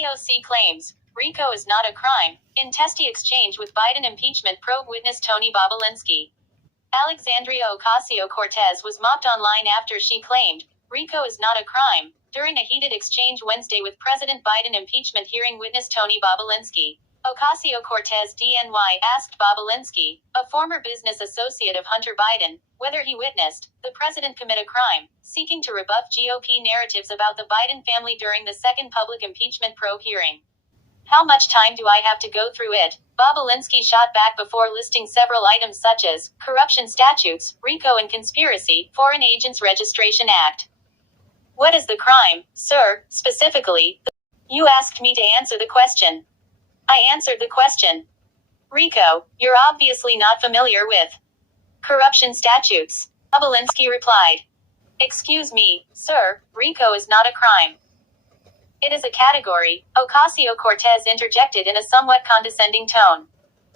AOC claims Rico is not a crime, in testy exchange with Biden impeachment probe witness Tony Bobulinski. Alexandria Ocasio-Cortez was mocked online after she claimed Rico is not a crime during a heated exchange Wednesday with President Biden impeachment hearing witness Tony Bobulinski. Ocasio-Cortez DNY asked Bobulinski, a former business associate of Hunter Biden, whether he witnessed the president commit a crime, seeking to rebuff GOP narratives about the Biden family during the second public impeachment probe hearing. How much time do I have to go through it? Bobulinski shot back before listing several items such as corruption statutes, Rico and conspiracy, Foreign Agents Registration Act. What is the crime, sir, specifically? You asked me to answer the question. I answered the question. Rico, you're obviously not familiar with corruption statutes. Bobulinski replied. Excuse me, sir, Rico is not a crime. It is a category, Ocasio-Cortez interjected in a somewhat condescending tone.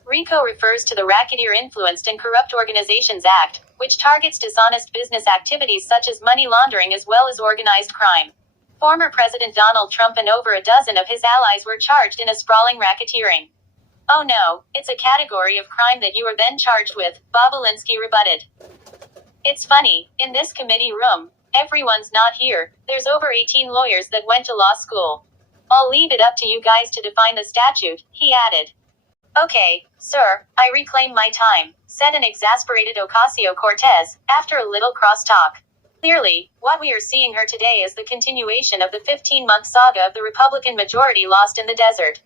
Rico refers to the Racketeer Influenced and Corrupt Organizations Act, which targets dishonest business activities such as money laundering as well as organized crime. Former President Donald Trump and over a dozen of his allies were charged in a sprawling racketeering. Oh no, it's a category of crime that you are then charged with, Bobulinski rebutted. It's funny, in this committee room, everyone's not here, there's over 18 lawyers that went to law school. I'll leave it up to you guys to define the statute, he added. Okay, sir, I reclaim my time, said an exasperated Ocasio-Cortez, after a little crosstalk. Clearly, what we are seeing her today is the continuation of the 15-month saga of the Republican majority lost in the desert.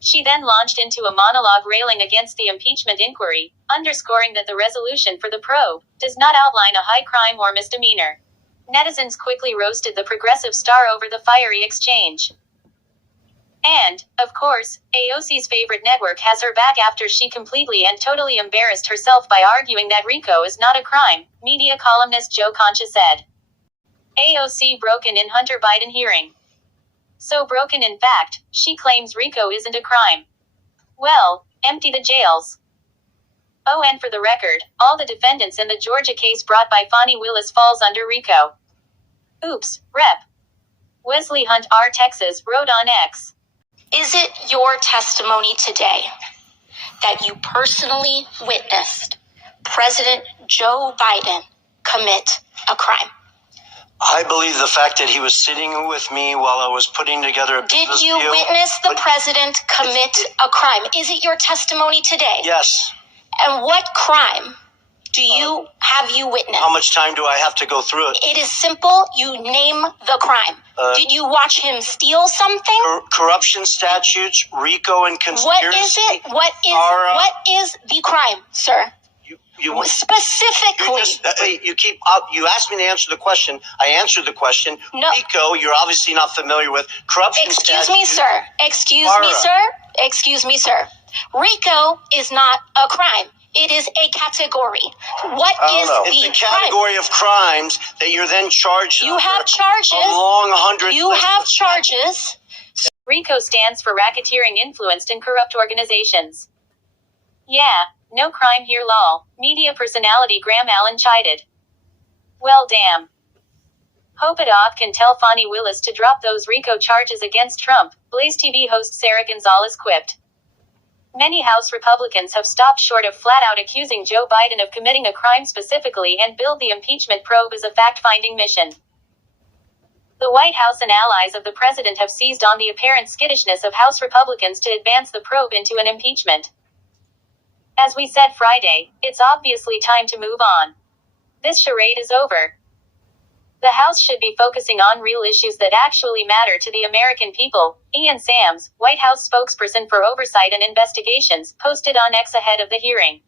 She then launched into a monologue railing against the impeachment inquiry, underscoring that the resolution for the probe does not outline a high crime or misdemeanor. Netizens quickly roasted the progressive star over the fiery exchange. And, of course, AOC's favorite network has her back after she completely and totally embarrassed herself by arguing that Rico is not a crime, media columnist Joe Concha said. AOC broken in Hunter Biden hearing. So broken in fact, she claims Rico isn't a crime. Well, empty the jails. Oh, and for the record, all the defendants in the Georgia case brought by Fani Willis falls under Rico. Oops, Rep. Wesley Hunt R. Texas wrote on X. Is it your testimony today that you personally witnessed President Joe Biden commit a crime? I believe the fact that he was sitting with me while I was putting together a business deal. Did you witness the president commit a crime? Is it your testimony today? Yes. And what crime have you witnessed? How much time do I have to go through it? It is simple. You name the crime. Did you watch him steal something? Corruption statutes, Rico and conspiracy. What is it? What is the crime, sir? You specifically. You asked me to answer the question. I answered the question. No. Rico, you're obviously not familiar with corruption statutes. Excuse me, sir. Rico is not a crime. It is a category. It's a category of crimes that you're then charged with. You have charges. Along 100. You have charges. Rico stands for Racketeering Influenced and Corrupt Organizations. Yeah, no crime here lol, media personality Graham Allen chided. Well damn. Hope it can tell Fani Willis to drop those Rico charges against Trump, Blaze TV host Sarah Gonzalez quipped. Many House Republicans have stopped short of flat-out accusing Joe Biden of committing a crime specifically and billed the impeachment probe as a fact-finding mission. The White House and allies of the president have seized on the apparent skittishness of House Republicans to advance the probe into an impeachment. As we said Friday, it's obviously time to move on. This charade is over. The House should be focusing on real issues that actually matter to the American people, Ian Sams, White House spokesperson for Oversight and Investigations, posted on X ahead of the hearing.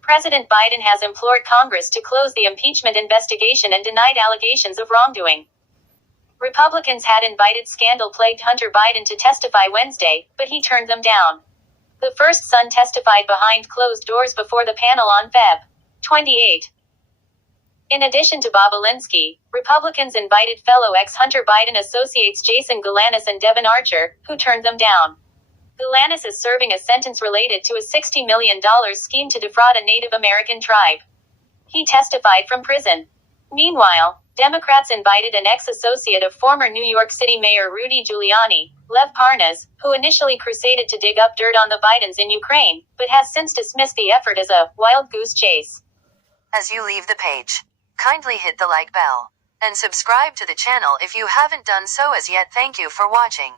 President Biden has implored Congress to close the impeachment investigation and denied allegations of wrongdoing. Republicans had invited scandal-plagued Hunter Biden to testify Wednesday, but he turned them down. The first son testified behind closed doors before the panel on Feb. 28. In addition to Bobulinski, Republicans invited fellow ex-Hunter Biden associates Jason Galanis and Devin Archer, who turned them down. Galanis is serving a sentence related to a $60 million scheme to defraud a Native American tribe. He testified from prison. Meanwhile, Democrats invited an ex-associate of former New York City Mayor Rudy Giuliani, Lev Parnas, who initially crusaded to dig up dirt on the Bidens in Ukraine, but has since dismissed the effort as a wild goose chase. As you leave the page, kindly hit the like bell and subscribe to the channel if you haven't done so as yet. Thank you for watching.